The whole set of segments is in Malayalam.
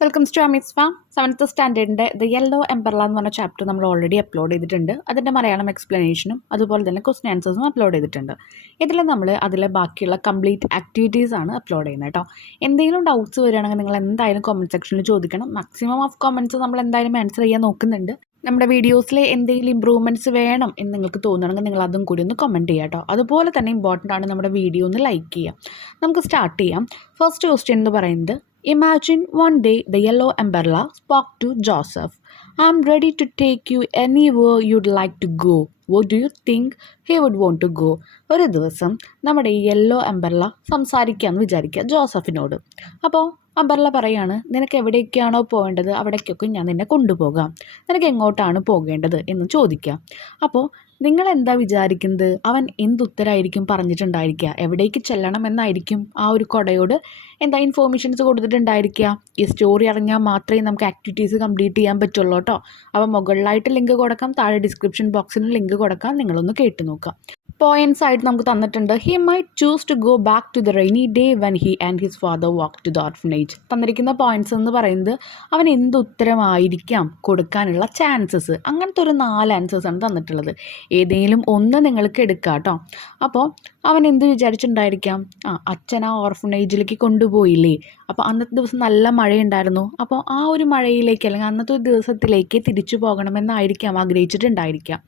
വെൽക്കംസ് ടു അമിത്സ്വ. 7th സ്റ്റാൻഡേർഡിൻ്റെ ദ യെല്ലോ എംബർല എന്ന് പറഞ്ഞ ചാപ്റ്റർ നമ്മൾ ഓൾറെഡി അപ്ലോഡ് ചെയ്തിട്ടുണ്ട്. അതിൻ്റെ മലയാളം എക്സ്പ്ലനേഷനും അതുപോലെ തന്നെ ക്വസ്റ്റ്യൻ ആൻസേഴ്സും അപ്ലോഡ് ചെയ്തിട്ടുണ്ട്. ഇതിൽ നമ്മൾ അതിലെ ബാക്കിയുള്ള കംപ്ലീറ്റ് ആക്ടിവിറ്റീസ് ആണ് അപ്ലോഡ് ചെയ്യുന്നത് കേട്ടോ. എന്തെങ്കിലും ഡൗട്ട്സ് വരികയാണെങ്കിൽ നിങ്ങൾ എന്തായാലും കമൻറ്റ് സെക്ഷനിൽ ചോദിക്കണം. മാക്സിമം ഓഫ് കമൻറ്റ്സ് നമ്മൾ എന്തായാലും ആൻസർ ചെയ്യാൻ നോക്കുന്നുണ്ട്. നമ്മുടെ വീഡിയോസിൽ എന്തെങ്കിലും ഇമ്പ്രൂവ്മെൻറ്റ്സ് വേണം എന്ന് നിങ്ങൾക്ക് തോന്നുകയാണെങ്കിൽ നിങ്ങൾ അതും കൂടി ഒന്ന് കമൻറ്റ് ചെയ്യുക കേട്ടോ. അതുപോലെ തന്നെ ഇമ്പോർട്ടൻ്റ് ആണ് നമ്മുടെ വീഡിയോ ഒന്ന് ലൈക്ക് ചെയ്യുക. നമുക്ക് സ്റ്റാർട്ട് ചെയ്യാം. ഫസ്റ്റ് ക്വസ്റ്റ്യൻ എന്ന് പറയുന്നത്, Imagine one day the yellow umbrella spoke to Joseph. I'm ready to take you anywhere you'd like to go. What do you think he would want to go? ഒരു ദിവസം നമ്മുടെ ഈ യെല്ലോ അംബർല സംസാരിക്കാമെന്ന് വിചാരിക്കുക ജോസഫിനോട്. അപ്പോൾ അംബർല പറയാണ്, നിനക്ക് എവിടേക്കാണോ പോകേണ്ടത് അവിടേക്കൊക്കെ ഞാൻ നിന്നെ കൊണ്ടുപോകാം. നിനക്ക് എങ്ങോട്ടാണ് പോകേണ്ടത് എന്ന് ചോദിക്കാം. അപ്പോൾ നിങ്ങൾ എന്താ വിചാരിക്കുന്നത്? അവൻ എന്തുത്തരായിരിക്കും പറഞ്ഞിട്ടുണ്ടായിരിക്കുക? എവിടേക്ക് ചെല്ലണം എന്നായിരിക്കും ആ ഒരു കൊടയോട് എന്താ ഇൻഫോർമേഷൻസ് കൊടുത്തിട്ടുണ്ടായിരിക്കുക? ഈ സ്റ്റോറി അറിഞ്ഞാൽ മാത്രമേ നമുക്ക് ആക്ടിവിറ്റീസ് കംപ്ലീറ്റ് ചെയ്യാൻ പറ്റുള്ളൂ കേട്ടോ. അപ്പോൾ മുകളിലായിട്ട് ലിങ്ക് കൊടുക്കാം, താഴെ ഡിസ്ക്രിപ്ഷൻ ബോക്സിൽ ലിങ്ക് കൊടുക്കാം, നിങ്ങളൊന്ന് കേട്ടു നോക്കാം. പോയിന്റ്സ് ആയിട്ട് നമുക്ക് തന്നിട്ടുണ്ട്. He might choose to go back to the rainy day when he and his father walk to the orphanage. തന്നിരിക്കുന്ന പോയിന്റ്സ് എന്ന് പറയുന്നത് അവൻ എന്ത് ഉത്തരമായിരിക്കാം കൊടുക്കാനുള്ള ചാൻസസ്. അങ്ങനത്തെ ഒരു 4 ആൻസേഴ്സാണ് തന്നിട്ടുള്ളത്. ഏതെങ്കിലും ഒന്ന് നിങ്ങൾക്ക് എടുക്കാം കേട്ടോ. അപ്പോൾ അവൻ എന്ത് വിചാരിച്ചിട്ടുണ്ടായിരിക്കാം? അച്ഛൻ ആ ഓർഫനേജിലേക്ക് കൊണ്ടുപോയില്ലേ, അപ്പോൾ അന്നത്തെ ദിവസം നല്ല മഴയുണ്ടായിരുന്നു, അപ്പോൾ ആ ഒരു മഴയിലേക്ക് അല്ലെങ്കിൽ അന്നത്തെ ഒരു ദിവസത്തിലേക്ക് തിരിച്ചു പോകണമെന്നായിരിക്കാം ആഗ്രഹിച്ചിട്ടുണ്ടായിരിക്കാം.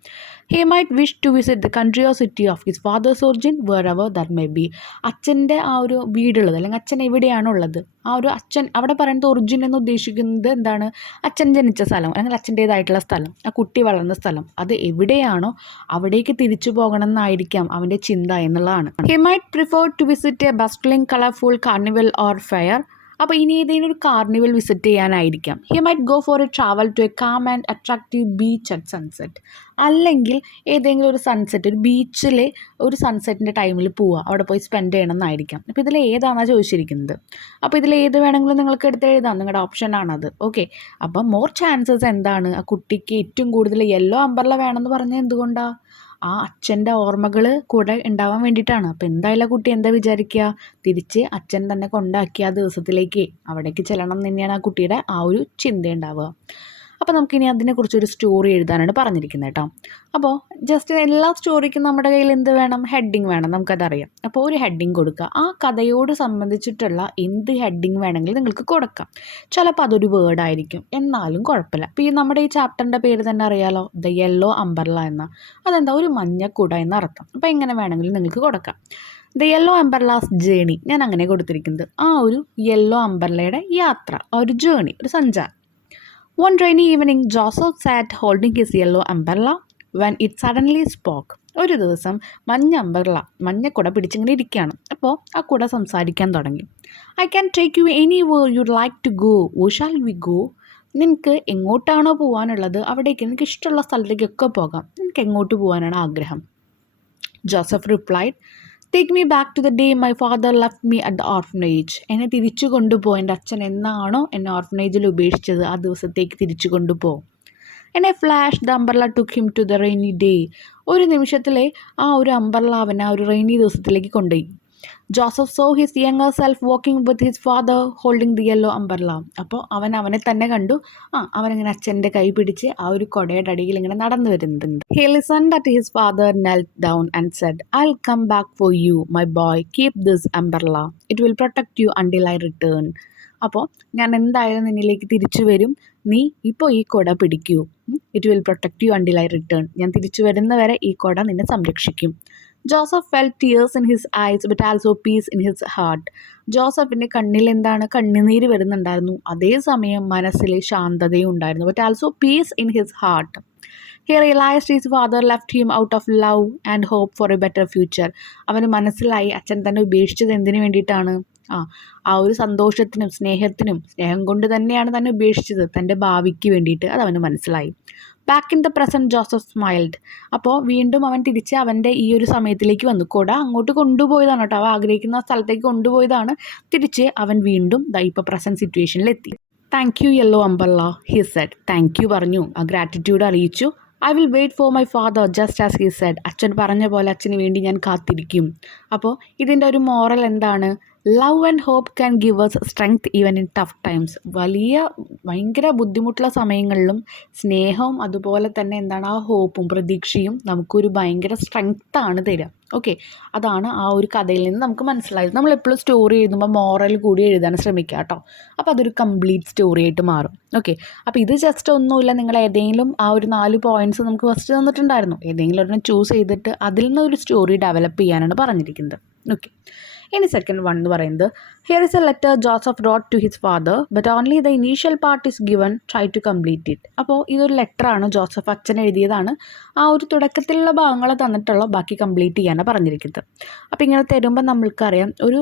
He might wish to visit the country or city of his father's origin wherever that may be. അച്ഛൻ്റെ ആ ഒരു വീടുള്ളത് അല്ലെങ്കിൽ അച്ഛൻ എവിടെയാണുള്ളത്, ആ ഒരു അച്ഛൻ അവിടെ പറയുന്നത് ഒറിജിൻ എന്ന് ഉദ്ദേശിക്കുന്നത് എന്താണ്? അച്ഛൻ ജനിച്ച സ്ഥലം അല്ലെങ്കിൽ അച്ഛൻ്റേതായിട്ടുള്ള സ്ഥലം, ആ കുട്ടി വളർന്ന സ്ഥലം, അത് എവിടെയാണോ അവിടേക്ക് തിരിച്ചു പോകണം എന്നായിരിക്കാം അവൻ്റെ ചിന്ത എന്നുള്ളതാണ്. He might prefer to visit a bustling colourful carnival or fair. അപ്പോൾ ഇനി ഏതെങ്കിലും ഒരു കാർണിവൽ വിസിറ്റ് ചെയ്യാനായിരിക്കാം. He might go for a travel to a calm and attractive beach at sunset. അല്ലെങ്കിൽ ഏതെങ്കിലും ഒരു സൺസെറ്റ്, ഒരു ബീച്ചിലെ ഒരു സൺസെറ്റിൻ്റെ ടൈമിൽ പോവുക, അവിടെ പോയി സ്പെൻഡ് ചെയ്യണം എന്നായിരിക്കാം. അപ്പോൾ ഇതിൽ ഏതാണെന്നാണ് ചോദിച്ചിരിക്കുന്നത്. അപ്പോൾ ഇതിൽ ഏത് വേണമെങ്കിലും നിങ്ങൾക്ക് എടുത്ത് എഴുതാം, നിങ്ങളുടെ ഓപ്ഷനാണത്. ഓക്കെ, അപ്പം മോർ ചാൻസസ് എന്താണ്? ആ കുട്ടിക്ക് ഏറ്റവും കൂടുതൽ യെല്ലോ അംബർല വേണമെന്ന് പറഞ്ഞാൽ എന്തുകൊണ്ടാണ്? ആ അച്ഛൻ്റെ ഓർമ്മകൾ കൂടെ ഉണ്ടാവാൻ വേണ്ടിയിട്ടാണ്. അപ്പോൾ എന്തായാലും ആ കുട്ടി എന്താ വിചാരിക്കുക? തിരിച്ച് അച്ഛൻ തന്നെ കൊണ്ടാക്കിയ ആ ദിവസത്തിലേക്ക് അവിടേക്ക് ചെല്ലണം എന്ന് തന്നെയാണ് ആ കുട്ടിയുടെ ആ ഒരു ചിന്ത ഉണ്ടാവുക. അപ്പോൾ നമുക്കിനി അതിനെക്കുറിച്ചൊരു സ്റ്റോറി എഴുതാനാണ് പറഞ്ഞിരിക്കുന്നത് കേട്ടോ. അപ്പോൾ ജസ്റ്റ് എല്ലാ സ്റ്റോറിക്കും നമ്മുടെ കയ്യിൽ എന്ത് വേണം? ഹെഡിങ് വേണം, നമുക്കതറിയാം. അപ്പോൾ ഒരു ഹെഡിങ് കൊടുക്കുക. ആ കഥയോട് സംബന്ധിച്ചിട്ടുള്ള എന്ത് ഹെഡിങ് വേണമെങ്കിലും നിങ്ങൾക്ക് കൊടുക്കാം. ചിലപ്പോൾ അതൊരു വേർഡായിരിക്കും, എന്നാലും കുഴപ്പമില്ല. അപ്പോൾ ഈ നമ്മുടെ ഈ ചാപ്റ്ററിൻ്റെ പേര് തന്നെ അറിയാലോ, ദ യെല്ലോ അംബർല എന്ന. അതെന്താ? ഒരു മഞ്ഞക്കുട എന്നർത്ഥം. അപ്പോൾ എങ്ങനെ വേണമെങ്കിലും നിങ്ങൾക്ക് കൊടുക്കാം. ദ യെല്ലോ അംബർലാസ് ജേണി, ഞാൻ അങ്ങനെ കൊടുത്തിരിക്കുന്നത്. ആ ഒരു യെല്ലോ അംബർലയുടെ യാത്ര, ആ ഒരു ജേണി, ഒരു സഞ്ചാരം. One rainy evening, Joseph sat holding his yellow umbrella when it suddenly spoke. ഒരു ദിവസം മഞ്ഞക്കുട പിടിച്ചിങ്ങനെ ഇരിക്കുകയാണ്. അപ്പോൾ ആ കുട സംസാരിക്കാൻ തുടങ്ങി. I can take you anywhere you'd like to go. Where shall we go? നിനക്ക് എങ്ങോട്ടാണോ പോകാനുള്ളത് അവിടേക്ക്, നിനക്ക് ഇഷ്ടമുള്ള സ്ഥലത്തേക്കൊക്കെ പോകാം. നിനക്ക് എങ്ങോട്ട് പോകാനാണ് ആഗ്രഹം? Joseph replied, take me back to the day my father left me at the orphanage. എന്നെ തിരിച്ചു കൊണ്ടുപോയി, എൻ്റെ അച്ഛൻ എന്നാണോ എന്നെ ഓർഫനേജിൽ ഉപേക്ഷിച്ചത് ആ ദിവസത്തേക്ക് തിരിച്ചു കൊണ്ടുപോകും. എന്നെ flash the umbrella took him to the rainy day. ഒരു നിമിഷത്തിലെ ആ ഒരു അംബർല അവനെ ആ ഒരു റെയിനി ദിവസത്തിലേക്ക് കൊണ്ടുപോയി. Joseph so his younger self walking with his father holding the yellow umbrella. അപ്പോൾ അവനെ തന്നെ കണ്ടു. അവനിങ്ങനെ അച്ഛൻ്റെ കൈ പിടിച്ച് ആ ഒരു കൊടയുടെ അടിയിൽ ഇങ്ങനെ നടന്നു വരുന്നുണ്ട്. He listened at his father knelt down and said, I'll come back for you, my boy. Keep this umbrella. It will protect you until I return. അപ്പോൾ ഞാൻ എന്തായാലും നിന്നിലേക്ക് തിരിച്ചു വരും. നീ ഇപ്പോൾ ഈ കൊട പിടിക്കൂ. It will protect you until I return. ഞാൻ തിരിച്ചു വരുന്നവരെ ഈ കൊട നിന്നെ സംരക്ഷിക്കും. Joseph felt tears in his eyes but also peace in his heart. ജോസഫിൻ്റെ കണ്ണിൽ എന്താണ്? കണ്ണുനീര് വരുന്നുണ്ടായിരുന്നു, അതേസമയം മനസ്സിൽ ശാന്തതയും ഉണ്ടായിരുന്നു. But also peace in his heart. He realised his father left him out of love and hope for a better future. അവന് മനസ്സിലായി അച്ഛൻ തന്നെ ഉപേക്ഷിച്ചത് എന്തിനു വേണ്ടിയിട്ടാണ്? ആ ഒരു സന്തോഷത്തിനും സ്നേഹം കൊണ്ട് തന്നെയാണ് തന്നെ ഉപേക്ഷിച്ചത്, തൻ്റെ ഭാവിക്ക് വേണ്ടിയിട്ട്. അത് അവന് മനസ്സിലായി. Back in the present Joseph smiled. അപ്പോൾ വീണ്ടും അവൻ തിരിച്ച് അവൻ്റെ ഈ ഒരു സമയത്തിലേക്ക് വന്നു. കൊട അങ്ങോട്ട് കൊണ്ടുപോയതാണ് കേട്ടോ, അവൻ ആഗ്രഹിക്കുന്ന സ്ഥലത്തേക്ക് കൊണ്ടുപോയതാണ്. തിരിച്ച് അവൻ വീണ്ടും ഇപ്പോൾ പ്രസൻറ്റ് സിറ്റുവേഷനിലെത്തി. Thank you yellow umbrella, he said. Thank you പറഞ്ഞു, ആ ഗ്രാറ്റിറ്റ്യൂഡ് അറിയിച്ചു. I will wait for my father just as he said. അച്ഛൻ പറഞ്ഞ പോലെ അച്ഛന് വേണ്ടി ഞാൻ കാത്തിരിക്കും. അപ്പോൾ ഇതിൻ്റെ ഒരു മോറൽ എന്താണ്? Love and hope can give us strength even in tough times. ഭയങ്കര ബുദ്ധിമുട്ടുള്ള സമയങ്ങളിലും സ്നേഹവും അതുപോലെ തന്നെ എന്താണ് ആ ഹോപ്പും പ്രതീക്ഷയും നമുക്കൊരു ഭയങ്കര സ്ട്രെങ്ത്താണ് തരിക. ഓക്കെ, അതാണ് ആ ഒരു കഥയിൽ നിന്ന് നമുക്ക് മനസ്സിലായത്. നമ്മളെപ്പോഴും സ്റ്റോറി എഴുതുമ്പോൾ മോറൽ കൂടി എഴുതാൻ ശ്രമിക്കുക കേട്ടോ. അപ്പോൾ അതൊരു കംപ്ലീറ്റ് സ്റ്റോറി ആയിട്ട് മാറും. ഓക്കെ, അപ്പോൾ ഇത് ജസ്റ്റ് ഒന്നുമില്ല, നിങ്ങൾ ഏതെങ്കിലും ആ ഒരു 4 പോയിൻറ്റ്സ് നമുക്ക് ഫസ്റ്റ് തന്നിട്ടുണ്ടായിരുന്നു, ഏതെങ്കിലും ഒരെണ്ണം ചൂസ് ചെയ്തിട്ട് അതിൽ നിന്ന് ഒരു സ്റ്റോറി ഡെവലപ്പ് ചെയ്യാനാണ് പറഞ്ഞിരിക്കുന്നത്. ഓക്കെ, ഇനി സെക്കൻഡ് വൺ എന്ന് പറയുന്നത്, here is a letter Joseph wrote to his father but only the initial part is given, try to complete it. അപ്പോൾ ഇതൊരു ലെറ്ററാണ്, ജോസഫ് അച്ഛൻ എഴുതിയതാണ്. ആ ഒരു തുടക്കത്തിലുള്ള ഭാഗങ്ങൾ തന്നിട്ടുള്ള ബാക്കി കംപ്ലീറ്റ് ചെയ്യാനാണ് പറഞ്ഞിരിക്കുന്നത്. അപ്പോൾ ഇങ്ങനെ തരുമ്പോൾ നമ്മൾക്കറിയാം, ഒരു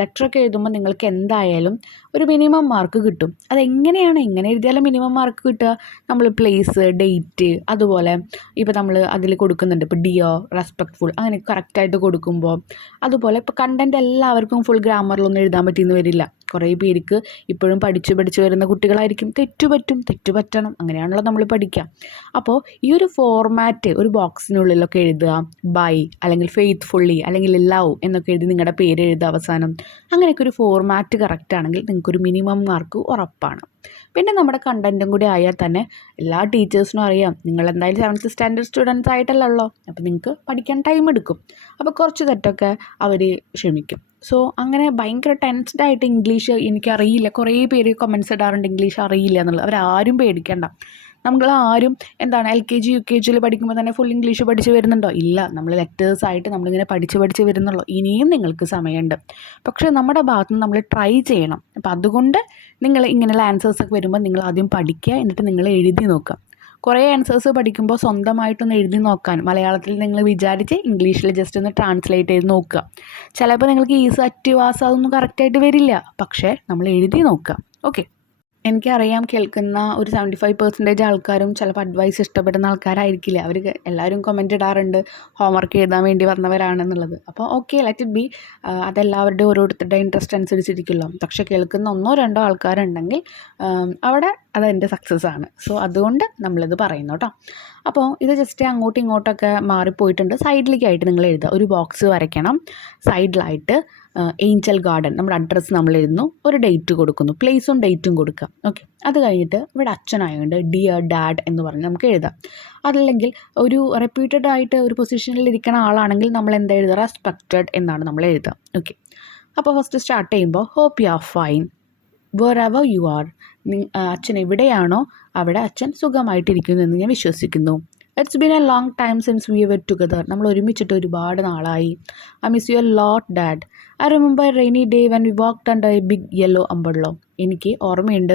ലെറ്ററൊക്കെ എഴുതുമ്പോൾ നിങ്ങൾക്ക് എന്തായാലും ഒരു മിനിമം മാർക്ക് കിട്ടും. അതെങ്ങനെയാണ് എങ്ങനെ എഴുതിയാലും മിനിമം മാർക്ക് കിട്ടുക? നമ്മൾ പ്ലേസ്, ഡേറ്റ്, അതുപോലെ ഇപ്പോൾ നമ്മൾ അതിൽ കൊടുക്കുന്നുണ്ട്, ഇപ്പോൾ ഡിയർ, റെസ്പെക്ട്ഫുൾ, അങ്ങനെ കറക്റ്റായിട്ട് കൊടുക്കുമ്പോൾ. അതുപോലെ ഇപ്പോൾ കണ്ടൻറ്റ് എല്ലാവർക്കും ഫുൾ ഗ്രാമറിലൊന്നും എഴുതാൻ പറ്റിയെന്ന് വരില്ല. കുറേ പേർക്ക് ഇപ്പോഴും പഠിച്ച് വരുന്ന കുട്ടികളായിരിക്കും. തെറ്റു പറ്റണം, അങ്ങനെയാണല്ലോ നമ്മൾ പഠിക്കുക. അപ്പോൾ ഈ ഒരു ഫോർമാറ്റ് ഒരു ബോക്സിനുള്ളിലൊക്കെ എഴുതുക, ബൈ അല്ലെങ്കിൽ ഫെയ്ത്ത്ഫുള്ളി അല്ലെങ്കിൽ ലവ് എന്നൊക്കെ എഴുതി നിങ്ങളുടെ പേര് എഴുതുക അവസാനം. അങ്ങനെയൊക്കെ ഒരു ഫോർമാറ്റ് കറക്റ്റ് ആണെങ്കിൽ നിങ്ങൾക്കൊരു മിനിമം മാർക്ക് ഉറപ്പാണ്. പിന്നെ നമ്മുടെ കണ്ടൻറ്റും കൂടി ആയാൽ തന്നെ എല്ലാ ടീച്ചേഴ്സിനും അറിയാം, നിങ്ങൾ എന്തായാലും 7th സ്റ്റാൻഡേർഡ് സ്റ്റുഡൻസ് ആയിട്ടല്ലല്ലോ, അപ്പോൾ നിങ്ങൾക്ക് പഠിക്കാൻ ടൈം എടുക്കും. അപ്പോൾ കുറച്ച് തെറ്റൊക്കെ അവർ ക്ഷമിക്കും. സോ അങ്ങനെ ഭയങ്കര ടെൻസ്ഡായിട്ട് ഇംഗ്ലീഷ് എനിക്കറിയില്ല, കുറേ പേര് കമൻസ് ഇടാറുണ്ട് ഇംഗ്ലീഷ് അറിയില്ല എന്നുള്ളത്. അവരാരും പേടിക്കേണ്ട. നമ്മളാരും എന്താണ് LKG UKG പഠിക്കുമ്പോൾ തന്നെ ഫുൾ ഇംഗ്ലീഷ് പഠിച്ച് വരുന്നുണ്ടോ? ഇല്ല, നമ്മൾ ലെറ്റേഴ്സായിട്ട് നമ്മളിങ്ങനെ പഠിച്ച് വരുന്നുള്ളൂ. ഇനിയും നിങ്ങൾക്ക് സമയമുണ്ട്. പക്ഷേ നമ്മുടെ ഭാഗത്ത് നിന്ന് നമ്മൾ ട്രൈ ചെയ്യണം. അപ്പോൾ അതുകൊണ്ട് നിങ്ങൾ ഇങ്ങനെയുള്ള ആൻസേഴ്സൊക്കെ വരുമ്പോൾ നിങ്ങൾ ആദ്യം പഠിക്കുക, എന്നിട്ട് നിങ്ങൾ എഴുതി നോക്കുക. കുറേ ആൻസേഴ്സ് പഠിക്കുമ്പോൾ സ്വന്തമായിട്ടൊന്ന് എഴുതി നോക്കാൻ മലയാളത്തിൽ നിങ്ങൾ വിചാരിച്ച് ഇംഗ്ലീഷിൽ ജസ്റ്റ് ഒന്ന് ട്രാൻസ്ലേറ്റ് ചെയ്ത് നോക്കുക. ചിലപ്പോൾ നിങ്ങൾക്ക് ഈസ്, അറ്റ്, വാസ് അതൊന്നും കറക്റ്റായിട്ട് വരില്ല, പക്ഷേ നമ്മൾ എഴുതി നോക്കുക. ഓക്കെ, എനിക്കറിയാം കേൾക്കുന്ന ഒരു 75% ആൾക്കാരും ചിലപ്പോൾ അഡ്വൈസ് ഇഷ്ടപ്പെടുന്ന ആൾക്കാരായിരിക്കില്ല. അവർ എല്ലാവരും കമൻറ്റ് ഇടാറുണ്ട് ഹോംവർക്ക് എഴുതാൻ വേണ്ടി വന്നവരാണെന്നുള്ളത്. അപ്പോൾ ഓക്കെ, ലെറ്റ് ഇറ്റ് ബി. അതെല്ലാവരുടെ ഓരോരുത്തരുടെ ഇൻട്രസ്റ്റ് അനുസരിച്ചിരിക്കുമല്ലോ. പക്ഷേ കേൾക്കുന്ന 1-2 ആൾക്കാരുണ്ടെങ്കിൽ അവിടെ അതെൻ്റെ സക്സസ് ആണ്. സോ അതുകൊണ്ട് നമ്മളിത് പറയുന്നു കേട്ടോ. അപ്പോൾ ഇത് ജസ്റ്റ് അങ്ങോട്ടും ഇങ്ങോട്ടൊക്കെ മാറിപ്പോയിട്ടുണ്ട്. സൈഡിലേക്കായിട്ട് നിങ്ങൾ എഴുതുക, ഒരു ബോക്സ് വരയ്ക്കണം. സൈഡിലായിട്ട് ഏഞ്ചൽ ഗാർഡൻ, നമ്മുടെ അഡ്രസ്സ് നമ്മൾ എഴുതുന്നു, ഒരു ഡേറ്റ് കൊടുക്കുന്നു, പ്ലേസും ഡേറ്റും കൊടുക്കുക. ഓക്കെ, അത് കഴിഞ്ഞിട്ട് ഇവിടെ അച്ഛനായതുകൊണ്ട് ഡിയർ ഡാഡ് എന്ന് പറഞ്ഞ് നമുക്ക് എഴുതാം. അതല്ലെങ്കിൽ ഒരു റെപ്യൂട്ടഡ് ആയിട്ട് ഒരു പൊസിഷനിൽ ഇരിക്കുന്ന ആളാണെങ്കിൽ നമ്മൾ എന്താ എഴുതുക? റെസ്പെക്റ്റഡ് എന്നാണ് നമ്മൾ എഴുതുക. ഓക്കെ, അപ്പോൾ ഫസ്റ്റ് സ്റ്റാർട്ട് ചെയ്യുമ്പോൾ hope you are fine wherever you are. അച്ഛൻ എവിടെയാണോ അവിടെ അച്ഛൻ സുഖമായിട്ടിരിക്കുന്നു എന്ന് ഞാൻ വിശ്വസിക്കുന്നു. It's been a long time since we were together. നമ്മൾ ഒരുമിച്ചിട്ട് ഒരുപാട് നാളായി. I miss you a lot dad. I remember rainy day when we walked under a big yellow umbrella. എനിക്ക് ഓർമ്മയുണ്ട്.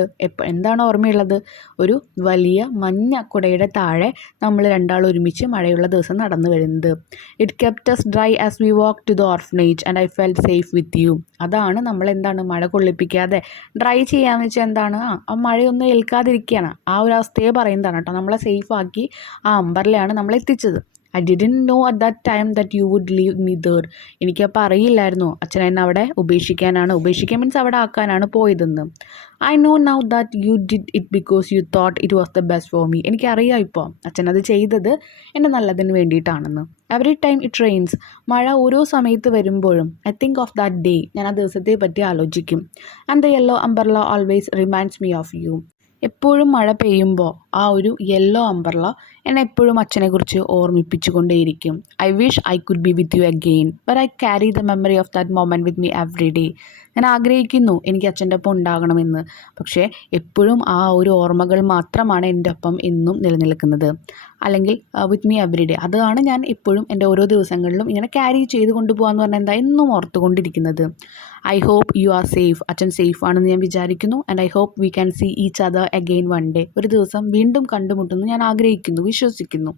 എന്താണ് ഓർമ്മയുള്ളത്? ഒരു വലിയ മഞ്ഞ കുടയുടെ താഴെ നമ്മൾ രണ്ടാളും ഒരുമിച്ച് മഴയുള്ള ദിവസം നടന്നു വരുന്നത്. It kept us dry as we walk to the orphanage and I felt safe with you. അതാണ് നമ്മളെന്താണ് മഴ കൊള്ളിപ്പിക്കാതെ ഡ്രൈ ചെയ്യാന്ന് വെച്ചാൽ എന്താണ്? ആ മഴയൊന്നും ഏൽക്കാതിരിക്കുകയാണ്. ആ ഒരു അവസ്ഥയെ പറയുന്നതാണ് കേട്ടോ. നമ്മളെ സേഫാക്കി ആ അംബർലയാണ് നമ്മളെത്തിച്ചത്. I didn't know at that time that you would leave me there. എനിക്കപ്പോൾ അറിയില്ലായിരുന്നു അച്ഛൻ എന്നെ അവിടെ ഉപേക്ഷിക്കാൻ മീൻസ് അവിടെ ആക്കാനാണ് പോയതെന്ന്. I know now that you did it because you thought it was the best for me. എനിക്കറിയാം ഇപ്പോൾ അച്ഛൻ അത് ചെയ്തത് എൻ്റെ നല്ലതിന് വേണ്ടിയിട്ടാണെന്ന്. Every time it rains. മഴ ഓരോ സമയത്ത് വരുമ്പോഴും I think of that day. ഞാൻ ആ ദിവസത്തെ പറ്റി ആലോചിക്കും. And the yellow umbrella always reminds me of you. എപ്പോഴും മഴ പെയ്യുമ്പോൾ ആ ഒരു യെല്ലോ അംബ്രല്ല എന്നെ എപ്പോഴും അച്ഛനെക്കുറിച്ച് ഓർമ്മിപ്പിച്ചു കൊണ്ടേയിരിക്കും. I wish I could be with you again but I carry the memory of that moment with me every day. ഞാൻ ആഗ്രഹിക്കുന്നു എനിക്ക് അച്ഛൻ്റെ ഒപ്പം ഉണ്ടാകണമെന്ന്, പക്ഷേ എപ്പോഴും ആ ഒരു ഓർമ്മകൾ മാത്രമാണ് എൻ്റെ ഒപ്പം എന്നും നിലനിൽക്കുന്നത്. അല്ലെങ്കിൽ വിത്ത് മീ എവറി ഡേ, അതാണ് ഞാൻ എപ്പോഴും എൻ്റെ ഓരോ ദിവസങ്ങളിലും ഇങ്ങനെ ക്യാരി ചെയ്ത് കൊണ്ടുപോകാമെന്ന് പറഞ്ഞാൽ എന്താ എന്നും ഓർത്തുകൊണ്ടിരിക്കുന്നത്. I hope you are safe. അച്ഛൻ സേഫ് ആണെന്ന് ഞാൻ വിചാരിക്കുന്നു. And I hope we can see each other again one day. ഒരു ദിവസം വീണ്ടും കണ്ടുമുട്ടുന്നു ഞാൻ ആഗ്രഹിക്കുന്നു, വിശ്വസിക്കുന്നു.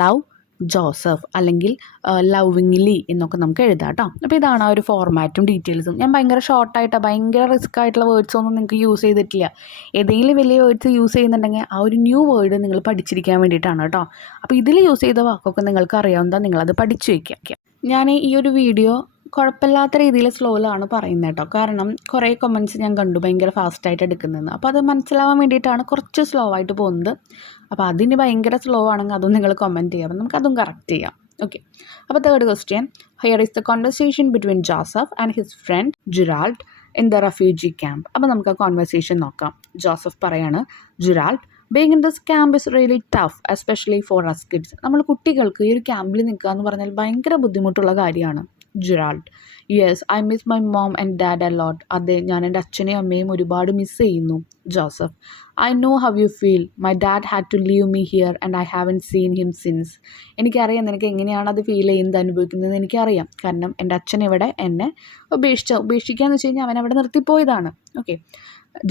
ലവ് ജോസഫ് അല്ലെങ്കിൽ ലവിങ്ലി എന്നൊക്കെ നമുക്ക് എഴുതാം കേട്ടോ. അപ്പോൾ ഇതാണ് ആ ഒരു ഫോർമാറ്റും ഡീറ്റെയിൽസും. ഞാൻ ഭയങ്കര ഷോർട്ടായിട്ട് ഭയങ്കര റിസ്ക് ആയിട്ടുള്ള വേർഡ്സൊന്നും നിങ്ങൾക്ക് യൂസ് ചെയ്തിട്ടില്ല. ഏതെങ്കിലും വലിയ വേർഡ്സ് യൂസ് ചെയ്യുന്നുണ്ടെങ്കിൽ ആ ഒരു ന്യൂ വേർഡ് നിങ്ങൾ പഠിച്ചിരിക്കാൻ വേണ്ടിയിട്ടാണ് കേട്ടോ. അപ്പോൾ ഇതിൽ യൂസ് ചെയ്ത വാക്കൊക്കെ നിങ്ങൾക്ക് അറിയാവുന്നതാണ്, നിങ്ങളത് പഠിച്ചു വയ്ക്കുക. ഞാൻ ഈ ഒരു വീഡിയോ കുഴപ്പമില്ലാത്ത രീതിയിൽ സ്ലോയിലാണ് പറയുന്നത് കേട്ടോ. കാരണം കുറേ കമൻറ്റ്സ് ഞാൻ കണ്ടു ഭയങ്കര ഫാസ്റ്റായിട്ട് എടുക്കുന്നതെന്ന്. അപ്പോൾ അത് മനസ്സിലാവാൻ വേണ്ടിയിട്ടാണ് കുറച്ച് സ്ലോ ആയിട്ട് പോകുന്നത്. അപ്പോൾ അതിന് ഭയങ്കര സ്ലോ ആണെങ്കിൽ അതും നിങ്ങൾ കമൻറ്റ് ചെയ്യാം. അപ്പം നമുക്കതും കറക്റ്റ് ചെയ്യാം. ഓക്കെ, അപ്പോൾ third question, here is the conversation between Joseph and his friend Gerald in the refugee camp. അപ്പോൾ നമുക്ക് ആ കോൺവെർസേഷൻ നോക്കാം. ജോസഫ് പറയാണ്, Gerald, being in this camp is really tough, especially for us kids. നമ്മൾ കുട്ടികൾക്ക് ഈ ഒരു ക്യാമ്പിൽ നിൽക്കുക എന്ന് പറഞ്ഞാൽ ഭയങ്കര ബുദ്ധിമുട്ടുള്ള കാര്യമാണ്. Gerald, yes, I miss my mom and dad a lot. അതെ, ഞാൻ എൻ്റെ അച്ഛനെയും അമ്മയും ഒരുപാട് മിസ് ചെയ്യുന്നു. Joseph, I know how you feel. My dad had to leave me here and I haven't seen him since. എനിക്കറിയാം നിനക്ക് എങ്ങനെയാണ് അത് ഫീൽ ചെയ്യുന്നത്, അനുഭവിക്കുന്നത് എനിക്കറിയാം. കാരണം എൻ്റെ അച്ഛൻ ഇവിടെ എന്നെ ഉപേക്ഷിക്കാന്ന് വെച്ച് കഴിഞ്ഞാൽ അവൻ അവിടെ നിർത്തിപ്പോയതാണ്. ഓക്കെ.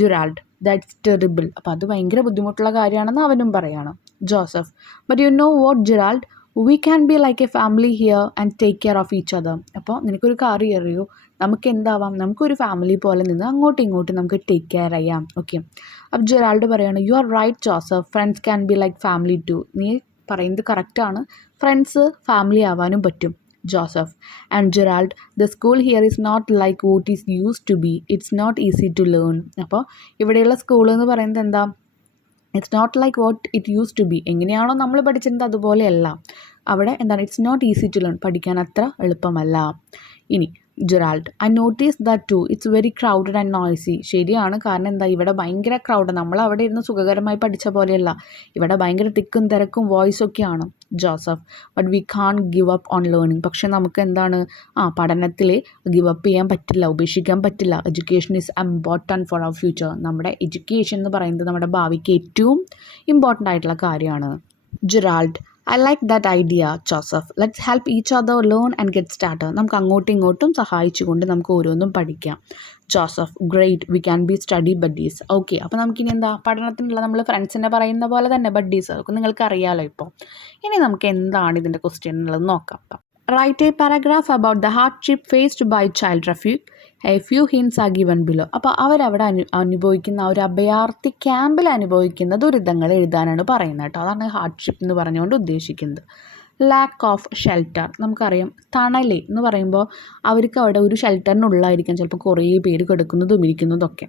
Gerald, that's terrible. അപ്പോൾ അത് ഭയങ്കര ബുദ്ധിമുട്ടുള്ള കാര്യമാണെന്ന് അവനും പറയണം. Joseph, but you know what Gerald, we can be like a family here and take care of each other. അപ്പോൾ നിനക്കൊരു കാര്യം അറിയൂ, നമുക്ക് എന്താവാം, നമുക്കൊരു ഫാമിലി പോലെ നിന്ന് അങ്ങോട്ടും ഇങ്ങോട്ടും നമുക്ക് ടേക്ക് കെയർ ചെയ്യാം. ഓക്കെ. അപ്പോൾ ജിറാൾഡ് പറയാണ്, you are right Joseph, friends can be like family too. നീ പറയുന്നത് കറക്റ്റാണ്, ഫ്രണ്ട്സ് ഫാമിലി ആവാനും പറ്റും. Joseph, and Gerald, the school here is not like what is used to be, it's not easy to learn. അപ്പോൾ ഇവിടെയുള്ള സ്കൂൾ എന്ന് പറയുന്നത് എന്താ, it's not like what it used to be. എങ്ങനെയാണോ നമ്മൾ പഠിച്ചിരുന്നത് അതുപോലെയല്ല അവിടെ. എന്താണ്, it's not easy to learn, പഠിക്കാൻ അത്ര എളുപ്പമല്ല. ഇനി ജിറാൾഡ്, I notice that too, it's very crowded and noisy. ശരിയാണ്, കാരണം എന്താ, ഇവിടെ ഭയങ്കര ക്രൗഡ്. നമ്മൾ അവിടെ ഇരുന്ന് സുഖകരമായി പഠിച്ച പോലെയല്ല, ഇവിടെ ഭയങ്കര തിക്കും തിരക്കും വോയിസൊക്കെയാണ്. Joseph, but we can't give up on learning. പക്ഷെ നമുക്ക് എന്താണ്, പഠനത്തിൽ ഗിവ് അപ്പ് ചെയ്യാൻ പറ്റില്ല, ഉപേക്ഷിക്കാൻ പറ്റില്ല. Education is important for our future. നമ്മുടെ എഡ്യൂക്കേഷൻ എന്ന് പറയുന്നത് നമ്മുടെ ഭാവിക്ക് ഏറ്റവും ഇമ്പോർട്ടൻ്റ് ആയിട്ടുള്ള കാര്യമാണ്. Gerald, I like that idea Joseph, let's help each other learn and get started. നമുക്ക് അങ്ങോട്ടും ഇങ്ങോട്ടും സഹായിച്ചുകൊണ്ട് നമുക്ക് ഓരോന്നും പഠിക്കാം. Joseph, great, we can be study buddies. Okay, അപ്പോൾ നമുക്കിനി എന്താ, പഠനത്തിനുള്ള നമ്മൾ ഫ്രണ്ട്സിനെ പറയുന്ന പോലെ തന്നെ ബഡ്ഡീസ്, അതൊക്കെ നിങ്ങൾക്ക് അറിയാമല്ലോ ഇപ്പോൾ. ഇനി നമുക്ക് എന്താണ് ഇതിൻ്റെ ക്വസ്റ്റ്യൻ എന്നുള്ളത് നോക്കാം. Write a paragraph about the hardship faced by child refuge, a few hints are given below. അപ്പോൾ അവരവിടെ അനുഭവിക്കുന്ന ഒരു അഭയാർത്ഥി ക്യാമ്പിൽ അനുഭവിക്കുന്ന ദുരിതങ്ങൾ എഴുതാനാണ് പറയുന്നത് കേട്ടോ. അതാണ് ഹാർഡ്ഷിപ്പ് എന്ന് പറഞ്ഞുകൊണ്ട് ഉദ്ദേശിക്കുന്നത്. ലാക്ക് ഓഫ് ഷെൽട്ടർ, നമുക്കറിയാം തണൽ എന്ന് പറയുമ്പോൾ അവർക്ക് അവിടെ ഒരു ഷെൽട്ടറിനുള്ളായിരിക്കും ചിലപ്പോൾ കുറേ പേര് കിടക്കുന്നതും ഇരിക്കുന്നതൊക്കെ.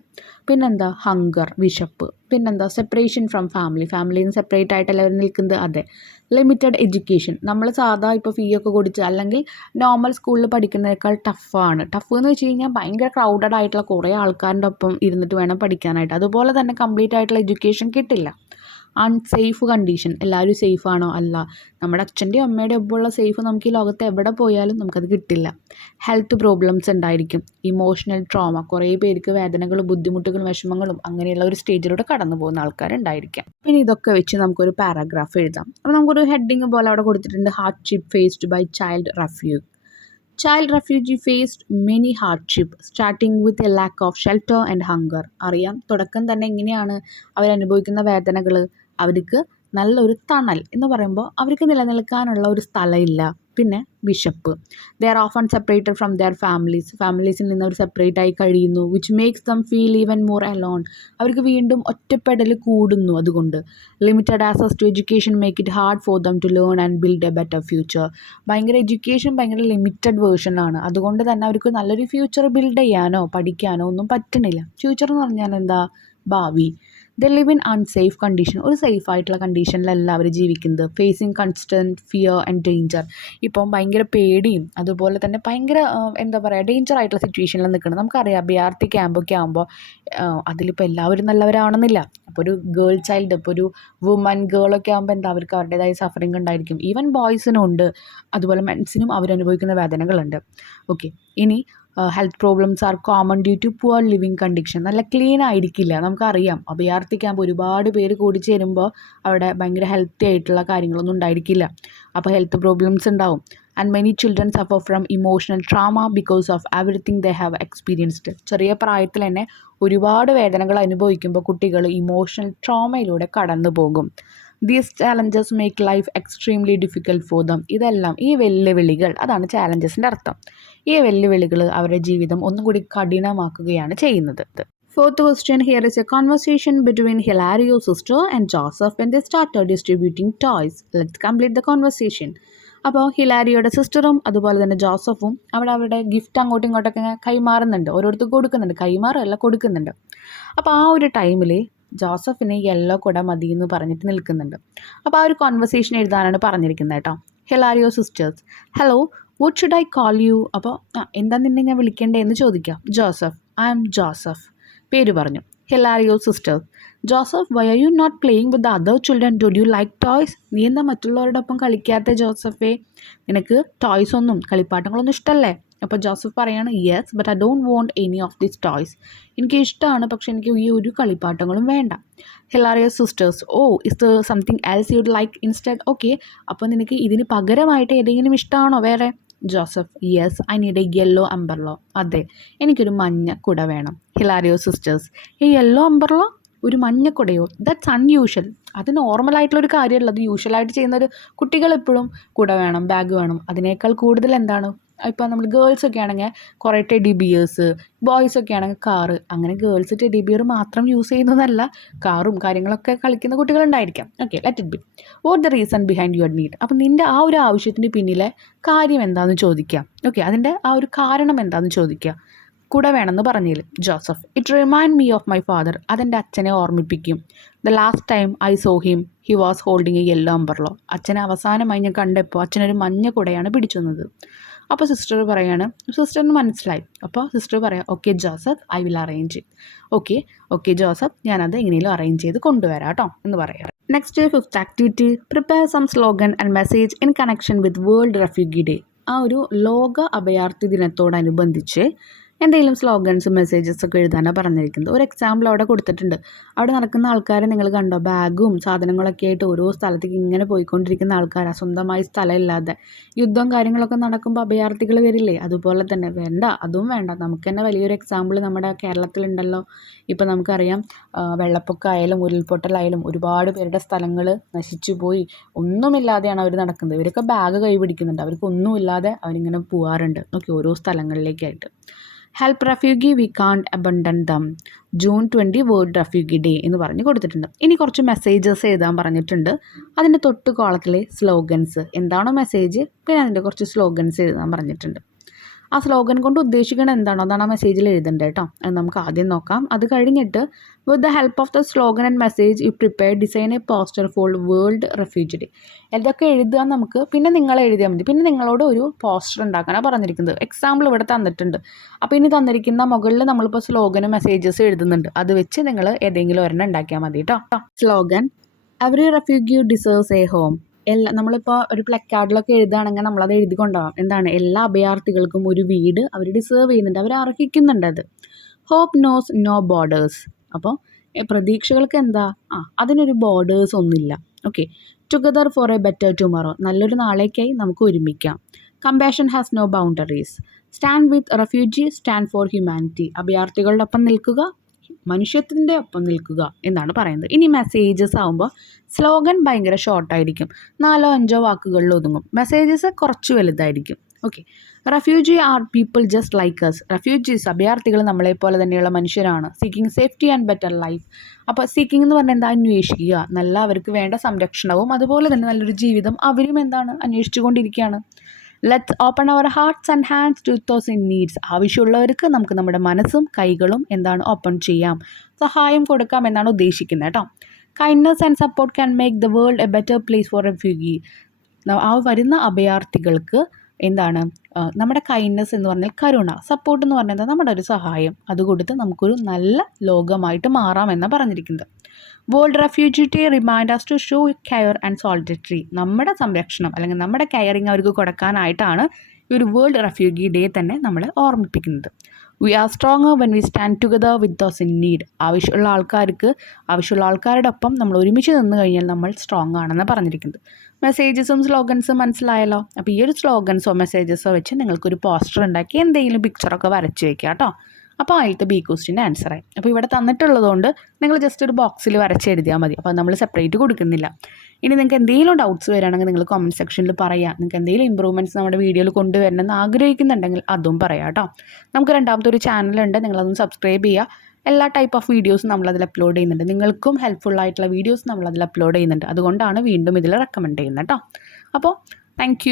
പിന്നെന്താ, ഹങ്കർ, വിശപ്പ്. പിന്നെന്താ, സെപ്പറേഷൻ ഫ്രം ഫാമിലി, ഫാമിലിയിൽ നിന്ന് സെപ്പറേറ്റ് ആയിട്ടല്ല അവർ നിൽക്കുന്നത്. അതെ. ലിമിറ്റഡ് എഡ്യൂക്കേഷൻ, നമ്മൾ സാധാ ഇപ്പോൾ ഫീ ഒക്കെ കൊടുത്ത് അല്ലെങ്കിൽ നോർമൽ സ്കൂളിൽ പഠിക്കുന്നതിനേക്കാൾ ടഫാണ്. ടഫ് എന്ന് വെച്ച് കഴിഞ്ഞാൽ ഭയങ്കര ക്രൗഡഡ് ആയിട്ടുള്ള കുറേ ആൾക്കാരുടെ ഒപ്പം ഇരുന്നിട്ട് വേണം പഠിക്കാനായിട്ട്. അതുപോലെ തന്നെ കംപ്ലീറ്റ് ആയിട്ടുള്ള എഡ്യൂക്കേഷൻ കിട്ടില്ല. അൺസേഫ് കണ്ടീഷൻ, എല്ലാവരും സേഫാണോ, അല്ല. നമ്മുടെ അച്ഛൻ്റെയും അമ്മയുടെ ഒപ്പമുള്ള സേഫ് നമുക്ക് ഈ ലോകത്ത് എവിടെ പോയാലും നമുക്കത് കിട്ടില്ല. ഹെൽത്ത് പ്രോബ്ലംസ് ഉണ്ടായിരിക്കും. ഇമോഷണൽ ട്രോമ, കുറേ പേർക്ക് വേദനകളും ബുദ്ധിമുട്ടുകളും വിഷമങ്ങളും അങ്ങനെയുള്ള ഒരു സ്റ്റേജിലൂടെ കടന്നു പോകുന്ന ആൾക്കാരുണ്ടായിരിക്കാം. പിന്നെ ഇതൊക്കെ വെച്ച് നമുക്കൊരു പാരഗ്രാഫ് എഴുതാം. അപ്പോൾ നമുക്കൊരു ഹെഡിങ് പോലെ അവിടെ കൊടുത്തിട്ടുണ്ട്, hardship faced by child refuge. Child refugee faced many hardship starting with a lack of shelter and hunger. അറിയാം, തുടക്കം തന്നെ എങ്ങനെയാണ് അവരനുഭവിക്കുന്ന വേദനകൾ. അവർക്ക് നല്ലൊരു തണൽ എന്ന് പറയുമ്പോൾ അവർക്ക് നിലനിൽക്കാനുള്ള ഒരു സ്ഥലമില്ല. പിന്നെ വിശപ്പ്. They are often separated from their ഫാമിലീസിൽ നിന്ന് അവർ സെപ്പറേറ്റ് ആയി കഴിയുന്നു. Which makes them feel even more alone. അവർക്ക് വീണ്ടും ഒറ്റപ്പെടൽ കൂടുന്നു. അതുകൊണ്ട് limited access to education make it hard for them to learn and build a better future. ഭയങ്കര എഡ്യൂക്കേഷൻ ഭയങ്കര ലിമിറ്റഡ് വേർഷനാണ്. അതുകൊണ്ട് തന്നെ അവർക്ക് നല്ലൊരു ഫ്യൂച്ചർ ബിൽഡ് ചെയ്യാനോ പഠിക്കാനോ ഒന്നും പറ്റണില്ല. ഫ്യൂച്ചർ എന്ന് പറഞ്ഞാൽ എന്താ, ഭാവി. They live in unsafe condition, ഒരു സേഫ് ആയിട്ടുള്ള കണ്ടീഷനിലല്ല അവർ ജീവിക്കുന്നത്. ഫേസിങ് കൺസ്റ്റൻറ്റ് ഫിയർ ആൻഡ് ഡേഞ്ചർ, ഇപ്പം ഭയങ്കര പേടിയും അതുപോലെ തന്നെ ഭയങ്കര എന്താ പറയുക, ഡേഞ്ചർ ആയിട്ടുള്ള സിറ്റുവേഷനിൽ നിൽക്കണം. നമുക്കറിയാം അഭയാർത്ഥി ക്യാമ്പൊക്കെ ആകുമ്പോൾ അതിലിപ്പോൾ എല്ലാവരും നല്ലവരാണെന്നില്ല. അപ്പോൾ ഒരു ഗേൾ ചൈൽഡ്, ഇപ്പോൾ ഒരു വുമൻ ഗേളൊക്കെ ആകുമ്പോൾ എന്താ, അവർക്ക് അവരുടേതായ സഫറിങ് ഉണ്ടായിരിക്കും. ഈവൻ ബോയ്സിനും ഉണ്ട്, അതുപോലെ മെൻസിനും അവരനുഭവിക്കുന്ന വേദനകളുണ്ട്. ഓക്കെ. ഇനി health problems are common due to poor living condition. നല്ല ക്ലീൻ ആയിരിക്കില്ല. നമുക്കറിയാം അഭയാർത്ഥി ക്യാമ്പ് ഒരുപാട് പേര് കൂടി ചേരുമ്പോൾ അവിടെ ഭയങ്കര ഹെൽത്തി ആയിട്ടുള്ള കാര്യങ്ങളൊന്നും ഉണ്ടായിരിക്കില്ല. അപ്പോൾ ഹെൽത്ത് പ്രോബ്ലംസ് ഉണ്ടാവും. And many children suffer from emotional trauma because of everything they have experienced. ചെറിയ പ്രായത്തിൽ തന്നെ ഒരുപാട് വേദനകൾ അനുഭവിക്കുമ്പോൾ കുട്ടികൾ ഇമോഷണൽ ട്രോമയിലൂടെ കടന്നു പോകും. These challenges make life extremely difficult for them. ഇതെല്ലാം, ഈ വെല്ലുവിളികൾ, അതാണ് ചാലഞ്ചസിൻ്റെ അർത്ഥം. ഈ വെല്ലുവിളികൾ അവരുടെ ജീവിതം ഒന്നും കൂടി കഠിനമാക്കുകയാണ് ചെയ്യുന്നത്. Fourth question, here is a conversation between Hilario's sister and Joseph when they started distributing toys. Let's complete the conversation. അപ്പോൾ ഹിലാരിയുടെ സിസ്റ്ററും അതുപോലെ തന്നെ ജോസഫും അവരുടെ ഗിഫ്റ്റ് അങ്ങോട്ടും ഇങ്ങോട്ടൊക്കെ കൈമാറുന്നുണ്ട്, ഓരോരുത്തർക്ക് കൊടുക്കുന്നുണ്ട്. കൈമാറല്ല, കൊടുക്കുന്നുണ്ട്. അപ്പോൾ ആ ഒരു ടൈമിൽ ജോസഫിന് യെല്ലോ കുട മതി എന്ന് പറഞ്ഞിട്ട് നിൽക്കുന്നുണ്ട്. അപ്പോൾ ആ ഒരു കോൺവെർസേഷൻ എഴുതാനാണ് പറഞ്ഞിരിക്കുന്നത് കേട്ടോ. Hilario sisters. Hello, what should I call you? അപ്പോൾ എന്താ നിന്നെ ഞാൻ വിളിക്കേണ്ടതെന്ന് ചോദിക്കാം. ജോസഫ്. I am Joseph. പേര് പറഞ്ഞു. Hilario sisters. Joseph, why are you not playing with the other children? Do you like toys? നീ എന്താ മറ്റുള്ളവരോടൊപ്പം കളിക്കാത്ത ജോസഫേ? നിനക്ക് ടോയ്സ് ഒന്നും കളിപ്പാട്ടങ്ങളൊന്നും ഇഷ്ടമല്ലേ? അപ്പോൾ ജോസഫ് പറയാണ്, yes but I don't want any of this toys. എനിക്ക് ഇഷ്ടമാണ്, പക്ഷെ എനിക്ക് ഈ ഒരു കളിപ്പാട്ടങ്ങളും വേണ്ട. Hilarious sisters. Oh, is there something else you'd like instead? Okay, അപ്പോൾ നിനക്ക് ഇതിന് പകരമായിട്ട് ഏതെങ്കിലും ഇഷ്ടമാണോ വേറെ? Joseph. Yes, I need a yellow umbrella. അതെ, എനിക്കൊരു മഞ്ഞ കുട വേണം. Hilarious sisters. ഈ യെല്ലോ അംബർലോ? ഒരു മഞ്ഞ കുടയോ? That's unusual. അത് നോർമലായിട്ടുള്ളൊരു കാര്യമല്ല. അത് യൂഷ്വലായിട്ട് ചെയ്യുന്നൊരു കുട്ടികൾ എപ്പോഴും കുട വേണം, ബാഗ് വേണം. അതിനേക്കാൾ കൂടുതൽ എന്താണ്, ഇപ്പോൾ നമ്മൾ ഗേൾസൊക്കെ ആണെങ്കിൽ കുറേ ടെഡി ബിയേഴ്സ്, ബോയ്സൊക്കെ ആണെങ്കിൽ കാറ്. അങ്ങനെ ഗേൾസ് ടെഡി ബിയർ മാത്രം യൂസ് ചെയ്യുന്നതല്ല, കാറും കാര്യങ്ങളൊക്കെ കളിക്കുന്ന കുട്ടികളുണ്ടായിരിക്കാം. Okay, let it be. What the reason behind your need? അപ്പം നിൻ്റെ ആ ഒരു ആവശ്യത്തിന് പിന്നിലെ കാര്യം എന്താണെന്ന് ചോദിക്കുക. ഓക്കെ, അതിൻ്റെ ആ ഒരു കാരണം എന്താണെന്ന് ചോദിക്കുക. കുട വേണമെന്ന് പറഞ്ഞതിൽ. Joseph. It remind me of my father. അതെൻ്റെ അച്ഛനെ ഓർമ്മിപ്പിക്കും. The last time I saw him he was holding a yellow umbrella. അച്ഛനെ അവസാനമായി ഞാൻ കണ്ടപ്പോൾ അച്ഛനൊരു മഞ്ഞ കുടയാണ് പിടിച്ചുന്നത്. അപ്പോൾ സിസ്റ്റർ പറയാണ്, സിസ്റ്ററിന് മനസ്സിലായി. അപ്പോൾ സിസ്റ്റർ പറയാം, okay Joseph, I will arrange. Okay Joseph, ഞാനത് എങ്ങനെയും അറേഞ്ച് ചെയ്ത് കൊണ്ടുവരാം കേട്ടോ എന്ന് പറയാം. Next, fifth activity, prepare some slogan and message in connection with world refugee day. ആ ഒരു ലോക അഭയാർത്ഥി ദിനത്തോടനുബന്ധിച്ച് എന്തെങ്കിലും സ്ലോഗൻസ് മെസ്സേജസ് ഒക്കെ എഴുതാനാണ് പറഞ്ഞിരിക്കുന്നത്. ഒരു എക്സാമ്പിൾ അവിടെ കൊടുത്തിട്ടുണ്ട്. അവിടെ നടക്കുന്ന ആൾക്കാരെ നിങ്ങൾ കണ്ടോ? ബാഗും സാധനങ്ങളൊക്കെ ആയിട്ട് ഓരോ സ്ഥലത്തേക്ക് ഇങ്ങനെ പോയിക്കൊണ്ടിരിക്കുന്ന ആൾക്കാരാണ്. സ്വന്തമായി സ്ഥലമില്ലാതെ യുദ്ധം കാര്യങ്ങളൊക്കെ നടക്കുമ്പോൾ അഭയാർത്ഥികൾ വരില്ലേ? അതുപോലെ തന്നെ വേണ്ട, അതും വേണ്ട. നമുക്ക് തന്നെ വലിയൊരു എക്സാമ്പിൾ നമ്മുടെ കേരളത്തിലുണ്ടല്ലോ. ഇപ്പോൾ നമുക്കറിയാം, വെള്ളപ്പൊക്കമായാലും ഉരുൾപൊട്ടലായാലും ഒരുപാട് പേരുടെ സ്ഥലങ്ങൾ നശിച്ചു പോയി. ഒന്നുമില്ലാതെയാണ് അവർ നടക്കുന്നത്. ഇവരൊക്കെ ബാഗ് കൈ പിടിക്കുന്നുണ്ട്. അവർക്കൊന്നുമില്ലാതെ അവരിങ്ങനെ പോകാറുണ്ട്. ഓക്കെ, ഓരോ സ്ഥലങ്ങളിലേക്കായിട്ട്. Help refugee we can't abandon them. June 20 world refugee day എന്ന് പറഞ്ഞ് കൊടുത്തിട്ടുണ്ട്. ഇനി കുറച്ച് മെസ്സേജസ് എഴുതാൻ പറഞ്ഞിട്ടുണ്ട്. അതിൻ്റെ തൊട്ട് കോളത്തിലെ സ്ലോഗൻസ്, എന്താണോ മെസ്സേജ്, പിന്നെ അതിൻ്റെ കുറച്ച് സ്ലോഗൻസ് എഴുതാൻ പറഞ്ഞിട്ടുണ്ട്. ആ സ്ലോഗൻ കൊണ്ട് ഉദ്ദേശിക്കുന്നത് എന്താണോ അതാണ് ആ മെസ്സേജിൽ എഴുതേണ്ടത് കേട്ടോ. അത് നമുക്ക് ആദ്യം നോക്കാം. അത് കഴിഞ്ഞിട്ട്, with the help of the slogan and message you prepare design a poster for world refugee day. ഇതൊക്കെ എഴുതുക നമുക്ക്. പിന്നെ നിങ്ങൾ എഴുതിയാൽ മതി. പിന്നെ നിങ്ങളോട് ഒരു പോസ്റ്റർ ഉണ്ടാക്കാനാണ് പറഞ്ഞിരിക്കുന്നത്. എക്സാമ്പിൾ ഇവിടെ തന്നിട്ടുണ്ട്. അപ്പോൾ ഇനി തന്നിരിക്കുന്ന മുകളിൽ നമ്മളിപ്പോൾ സ്ലോഗനും മെസ്സേജസ് എഴുതുന്നുണ്ട്. അത് വെച്ച് നിങ്ങൾ ഏതെങ്കിലും ഒരെണ്ണം ഉണ്ടാക്കിയാൽ മതി കേട്ടോ. Slogan, every refugee deserves A home. നമ്മളിപ്പോൾ ഒരു പ്ലക്കാർഡിലൊക്കെ എഴുതുകയാണെങ്കിൽ നമ്മളത് എഴുതി കൊണ്ടുപോകാം. എന്താണ്, എല്ലാ അഭയാർത്ഥികൾക്കും ഒരു വീട് അവർ ഡിസേർവ് ചെയ്യുന്നുണ്ട്, അവർ അർഹിക്കുന്നുണ്ട് അത്. Hope knows no borders. അപ്പോൾ പ്രതീക്ഷകൾക്ക് എന്താ, അതിനൊരു ബോർഡേഴ്സ് ഒന്നുമില്ല. Okay, together for a better tomorrow. നല്ലൊരു നാളേക്കായി നമുക്ക് ഒരുമിക്കാം. Compassion has no boundaries. Stand with refugee, stand for humanity. അഭയാർത്ഥികളുടെ ഒപ്പം നിൽക്കുക, മനുഷ്യത്തിൻ്റെ ഒപ്പം നിൽക്കുക എന്നാണ് പറയുന്നത്. ഇനി മെസ്സേജസ് ആകുമ്പോൾ സ്ലോഗൻ ഭയങ്കര ഷോർട്ടായിരിക്കും, 4-5 വാക്കുകളിൽ ഒതുങ്ങും. മെസ്സേജസ് കുറച്ച് വലുതായിരിക്കും. Okay, refugee are people just like us. Refugees, അഭയാർത്ഥികൾ നമ്മളെപ്പോലെ തന്നെയുള്ള മനുഷ്യരാണ്. Seeking safety and better life. അപ്പോൾ സീക്കിംഗ് എന്ന് പറഞ്ഞാൽ എന്താ, അന്വേഷിക്കുക. നല്ല അവർക്ക് വേണ്ട സംരക്ഷണവും അതുപോലെ തന്നെ നല്ലൊരു ജീവിതം അവരും എന്താണ് അന്വേഷിച്ചു കൊണ്ടിരിക്കുകയാണ്. Let's open our hearts and hands to those in needs. ആവശ്യമുള്ളവർക്ക് നമുക്ക് നമ്മുടെ മനസ്സും കൈകളും എന്താണ് ഓപ്പൺ ചെയ്യാം, സഹായം കൊടുക്കാം എന്നാണ് ഉദ്ദേശിക്കുന്നത് കേട്ടോ. Kindness and support can make the world A better place for refugee. ആ വരുന്ന അഭയാർത്ഥികൾക്ക് എന്താണ്, നമ്മുടെ കൈൻഡ്നസ് എന്ന് പറഞ്ഞാൽ കരുണ, സപ്പോർട്ട് എന്ന് പറഞ്ഞാൽ നമ്മുടെ ഒരു സഹായം, അത് കൊടുത്ത് നമുക്കൊരു നല്ല ലോകമായിട്ട് മാറാമെന്നാണ് പറഞ്ഞിരിക്കുന്നത്. World refugee day remind us to show care and solidarity. നമ്മുടെ സംരക്ഷണം അല്ലെങ്കിൽ നമ്മുടെ കെയറിങ് അവർക്ക് കൊടുക്കാനായിട്ടാണ് ഈ ഒരു വേൾഡ് റെഫ്യൂജി ഡേ തന്നെ നമ്മളെ ഓർമ്മിപ്പിക്കുന്നത്. We are stronger when we stand together with those in need. ആവശ്യമുള്ള ആൾക്കാരുടെ ഒപ്പം നമ്മൾ ഒരുമിച്ച് നിന്ന് കഴിഞ്ഞാൽ നമ്മൾ സ്ട്രോങ് ആണെന്ന് പറഞ്ഞിരിക്കുന്നത്. മെസ്സേജസും സ്ലോഗൻസും മനസ്സിലായല്ലോ. അപ്പോൾ ഈ ഒരു സ്ലോഗൻസോ മെസ്സേജസോ വെച്ച് നിങ്ങൾക്കൊരു പോസ്റ്റർ ഉണ്ടാക്കി എന്തെങ്കിലും പിക്ചറൊക്കെ വരച്ച് വയ്ക്കുക കേട്ടോ. അപ്പോൾ ആദ്യത്തെ ബി ക്വസ്റ്റിൻ്റെ ആൻസറായി. അപ്പോൾ ഇവിടെ തന്നിട്ടുള്ളതുകൊണ്ട് നിങ്ങൾ ജസ്റ്റ് ഒരു ബോക്സിൽ വരച്ച് എഴുതിയാൽ മതി. അപ്പോൾ നമ്മൾ സെപ്പറേറ്റ് കൊടുക്കുന്നില്ല. ഇനി നിങ്ങൾക്ക് എന്തെങ്കിലും ഡൗട്ട്സ് വരികയാണെങ്കിൽ നിങ്ങൾ കമൻറ്റ് സെക്ഷനിൽ പറയാം. നിങ്ങൾക്ക് എന്തെങ്കിലും ഇമ്പ്രൂവ്മെൻറ്റ്സ് നമ്മുടെ വീഡിയോയിൽ കൊണ്ടുവരണമെന്ന് ആഗ്രഹിക്കുന്നുണ്ടെങ്കിൽ അതും പറയാം കേട്ടോ. നമുക്ക് രണ്ടാമത്തെ ഒരു ചാനലുണ്ട്, നിങ്ങളതൊന്ന് സബ്സ്ക്രൈബ് ചെയ്യുക. എല്ലാ ടൈപ്പ് ഓഫ് വീഡിയോസും നമ്മളതിൽ അപ്ലോഡ് ചെയ്യുന്നുണ്ട്. നിങ്ങൾക്കും ഹെൽപ്ഫുള്ളായിട്ടുള്ള വീഡിയോസ് നമ്മളതിൽ അപ്ലോഡ് ചെയ്യുന്നുണ്ട്. അതുകൊണ്ടാണ് വീണ്ടും ഇതിൽ റെക്കമെൻഡ് ചെയ്യുന്നത് കേട്ടോ. അപ്പോൾ താങ്ക്